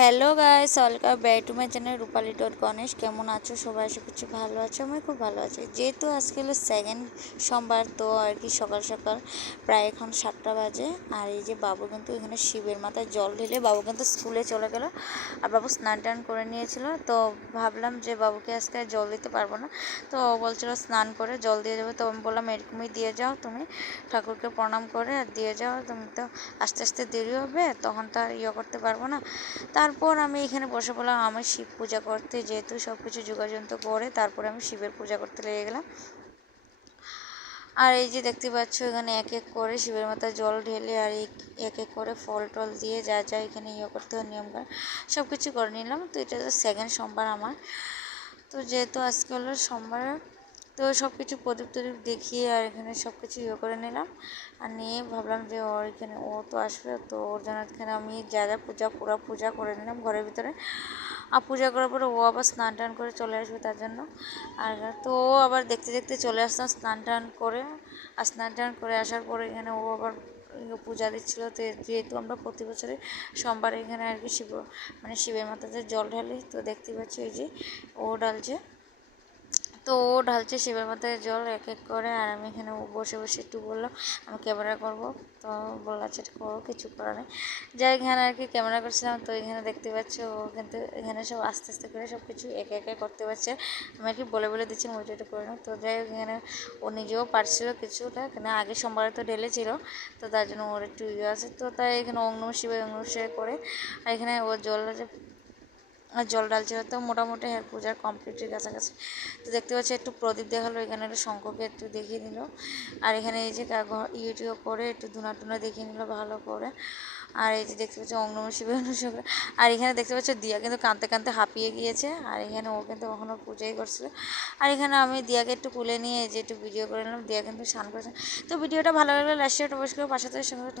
Hello guys, welcome back to my channel Rupali dot Ganesh. কেমন আছো সবাই? আশা করছি ভালো আছো। আমি খুব ভালো আছি। যেহেতু আজকে হলো সেকেন্ড সোমবার, তো আর কি সকাল সকাল প্রায় এখন 7টা বাজে। আর এই যে বাবু কিন্তু এখানে শিবের মাথায় জল ঢেলে বাবু কিন্তু স্কুলে চলে গেল। আর বাবু স্নান টান করে নিয়েছিল, তো ভাবলাম যে বাবুকে আজকে জল দিতে পারবো না, তো ও বলছিল স্নান করে জল দিয়ে যাবে। তো আমি বললাম এরকমই দিয়ে যাও, তুমি ঠাকুরকে প্রণাম করে আর দিয়ে যাও, তুমি তো আস্তে আস্তে দেরি হবে, তখন তো আর করতে পারবো না। তারপর আমি এখানে বসে পড়লাম আমি শিব পূজা করতে, যেহেতু সব কিছু যোগাযন্ত্র করে তারপরে আমি শিবের পূজা করতে লেগে গেলাম। আর এই যে দেখতে পাচ্ছ এখানে এক এক করে শিবের মাথায় জল ঢেলে আর এক এক করে ফল টল দিয়ে যা যা এখানে করতে হয় নিয়মকানুন সব কিছু করে নিলাম। তো এটা তো সেকেন্ড সোমবার আমার। তো যেহেতু আজকে হলো সোমবার, তো সব কিছু প্রদীপ টদীপ দেখিয়ে আর এখানে সব কিছু করে নিলাম। আর নিয়ে ভাবলাম যে ওর এখানে ও তো আসবে, তো ওর জন্য এখানে আমি যা যা পুরো পূজা করে নিলাম ঘরের ভিতরে। আর পূজা করার পরে ও আবার স্নান টান করে চলে আসবে তার জন্য। আর তো ও আবার দেখতে দেখতে চলে আসতাম স্নান টান করে। আর স্নান টান করে আসার পরে এখানে ও আবার পূজা দিচ্ছিলো। তো যেহেতু আমরা প্রতি বছরে সোমবার এখানে আর কি শিবের মাথাতে জল ঢালি, তো দেখতে পাচ্ছি এই যে ও ঢালছে। তো ও ঢালছে শিবের মাথায় জল এক এক করে, আর আমি এখানে বসে বসে একটু বললাম আমি ক্যামেরা করব। তো বললো আচ্ছা করো, কিছু করার নেই। যাই এখানে আর কি ক্যামেরা করছিলাম। তো এখানে দেখতে পাচ্ছি ও কিন্তু এখানে সব আস্তে আস্তে করে সব কিছু একে একে করতে পারছে। আমি আর কি বলে বলে দিচ্ছি ওইটা একটু করে নাও। তো যাই হোক এখানে ও নিজেও পারছিল কিছুটা, এখানে আগে সোমবারে তো ঢেলেছিল, তো তার জন্য ওর একটু আছে। তো তাই এখানে ওং নমঃ শিবায় করে। আর এখানে ও জল ঢালছিল। তো মোটামুটি পূজার কমপ্লিটের কাছাকাছি। তো দেখতে পাচ্ছি একটু প্রদীপ দেখালো, এখানে একটা শঙ্খকে একটু দেখিয়ে দিল। আর এখানে এই যে ইউটিউব করে একটু ধুনা টুনা দেখিয়ে নিল ভালো করে। আর এই যে দেখতে পাচ্ছি ওং নমঃ শিবায়। আর এখানে দেখতে পাচ্ছি দিয়া কিন্তু কাঁদতে কাঁদতে হাঁপিয়ে গিয়েছে। আর এখানে ও কিন্তু কখনো পূজাই করছিল। আর এখানে আমি দিয়াকে একটু কুলে নিয়ে এই যে একটু ভিডিও করে নিলাম। দিয়া কিন্তু স্নান করেছে। তো ভিডিওটা ভালো লাগলে লাইক শেয়ার অবশ্যই পাশে থেকে সঙ্গে